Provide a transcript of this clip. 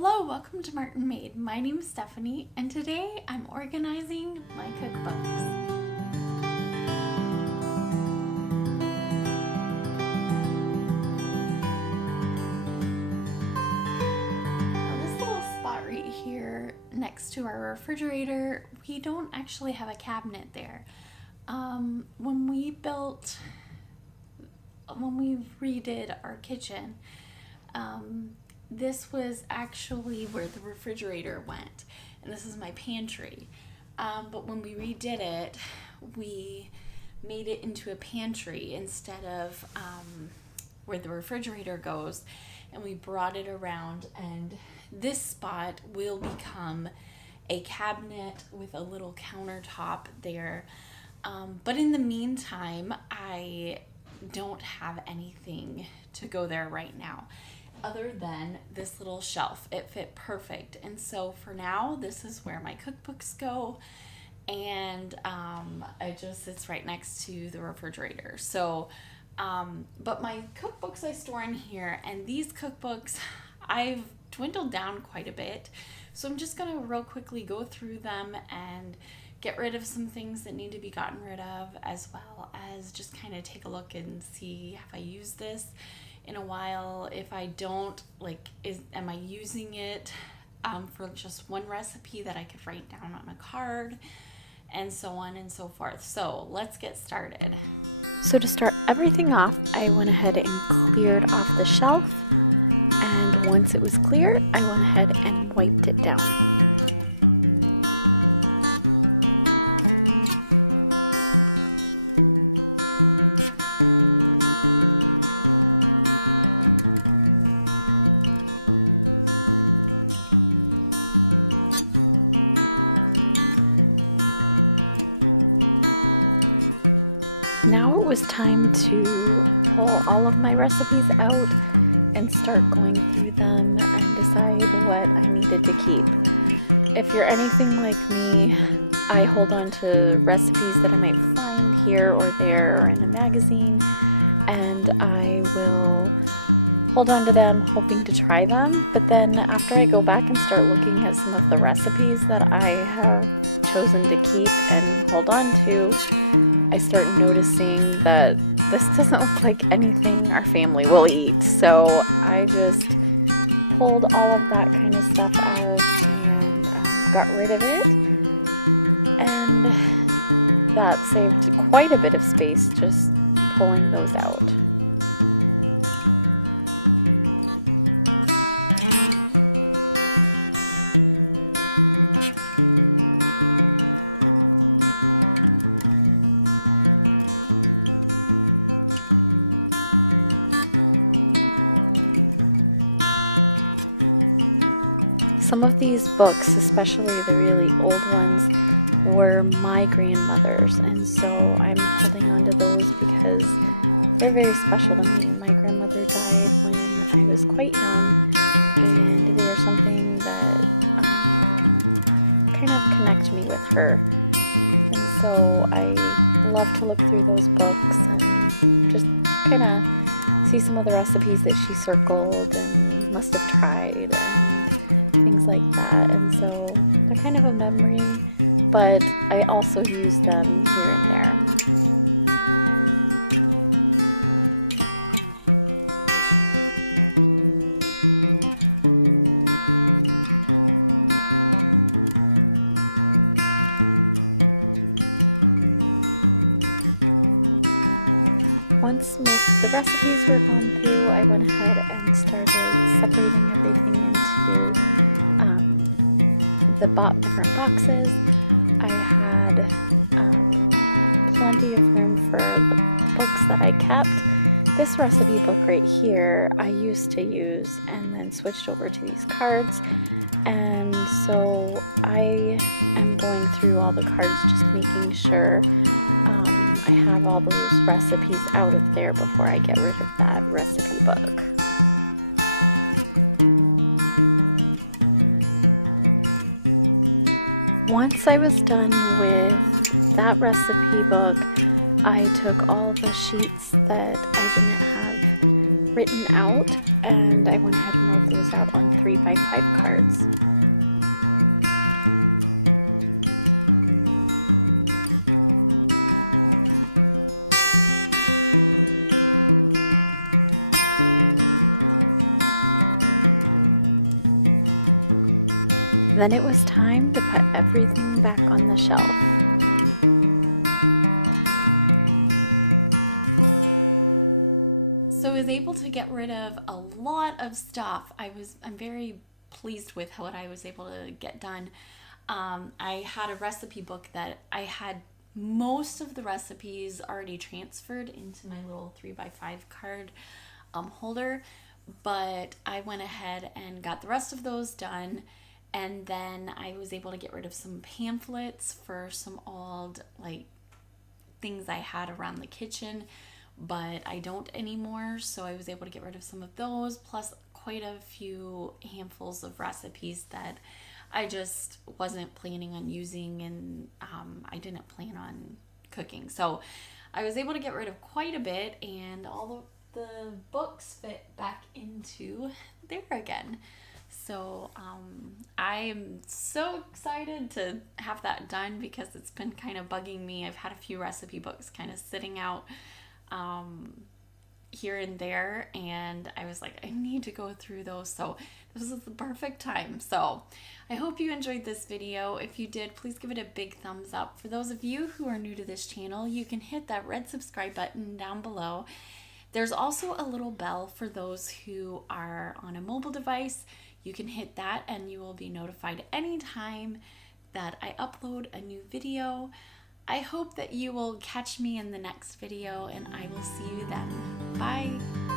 Hello, welcome to Martinmade. My name is Stephanie, and today I'm organizing my cookbooks. Now, this little spot right here next to our refrigerator, we don't actually have a cabinet there. When we redid our kitchen, this was actually where the refrigerator went, and this is my pantry. But when we redid it, we made it into a pantry instead of where the refrigerator goes, and we brought it around, and this spot will become a cabinet with a little countertop there. But in the meantime, I don't have anything to go there right now other than this little shelf. It fit perfect, and so for now this is where my cookbooks go, and it just sits right next to the refrigerator. So but my cookbooks I store in here, and these cookbooks I've dwindled down quite a bit, so I'm just gonna real quickly go through them and get rid of some things that need to be gotten rid of, as well as just kind of take a look and see if I use this in a while. If I don't, am I using it for just one recipe that I could write down on a card, and so on and so forth. So let's get started. So to start everything off, I went ahead and cleared off the shelf, and once it was clear, I went ahead and wiped it down. Now it was time to pull all of my recipes out and start going through them and decide what I needed to keep. If you're anything like me, I hold on to recipes that I might find here or there or in a magazine, and I will hold on to them hoping to try them. But then after I go back and start looking at some of the recipes that I have chosen to keep and hold on to, I start noticing that this doesn't look like anything our family will eat. So I just pulled all of that kind of stuff out and got rid of it. And that saved quite a bit of space just pulling those out. Some of these books, especially the really old ones, were my grandmother's, and so I'm holding on to those because they're very special to me. My grandmother died when I was quite young, and they are something that kind of connect me with her. And so I love to look through those books and just kind of see some of the recipes that she circled and must have tried and things like that. And so they're kind of a memory, but I also use them here and there. Once most of the recipes were gone through, I went ahead and started separating everything into the different boxes. I had plenty of room for the books that I kept. This recipe book right here I used to use and then switched over to these cards, and so I am going through all the cards, just making sure I have all those recipes out of there before I get rid of that recipe book. Once I was done with that recipe book, I took all the sheets that I didn't have written out and I went ahead and wrote those out on 3x5 cards. Then it was time to put everything back on the shelf. So I was able to get rid of a lot of stuff. I'm very pleased with what I was able to get done. I had a recipe book that I had most of the recipes already transferred into my little 3x5 card holder, but I went ahead and got the rest of those done. And then I was able to get rid of some pamphlets for some old things I had around the kitchen, but I don't anymore. So I was able to get rid of some of those, plus quite a few handfuls of recipes that I just wasn't planning on using, and I didn't plan on cooking. So I was able to get rid of quite a bit, and all the books fit back into there again. So I am so excited to have that done because it's been kind of bugging me. I've had a few recipe books kind of sitting out here and there, and I was like, I need to go through those. So this is the perfect time. So I hope you enjoyed this video. If you did, please give it a big thumbs up. For those of you who are new to this channel, you can hit that red subscribe button down below. There's also a little bell for those who are on a mobile device. You can hit that and you will be notified anytime that I upload a new video. I hope that you will catch me in the next video, and I will see you then. Bye!